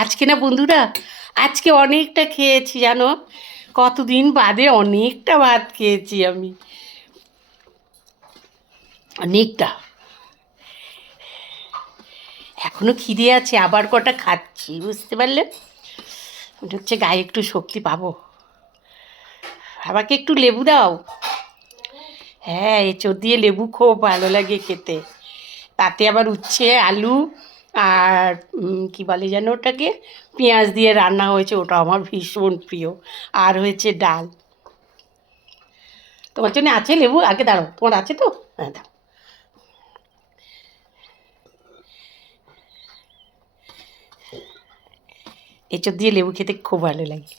আজকে না বন্ধুরা, আজকে অনেকটা খেয়েছি জানো। কতদিন বাদে অনেকটা ভাত খেয়েছি আমি, অনেকটা। এখনো খিদে আছে, আবার কটা খাচ্ছি, বুঝতে পারলে? মনে হচ্ছে গায়ে একটু শক্তি পাবো। আমাকে একটু লেবু দাও। হ্যাঁ, এঁচোড় দিয়ে লেবু খুব ভালো লাগে খেতে। তাতে আবার উচ্ছে আলু আর কি বলে যেন ওটাকে, পেঁয়াজ দিয়ে রান্না হয়েছে, ওটা আমার ভীষণ প্রিয়। আর হয়েছে ডাল। তোমার জন্য আছে লেবু? আগে দাঁড়াও, তোমার আছে তো? হ্যাঁ দাও। এঁচোড় দিয়ে লেবু খেতে খুব ভালো লাগে।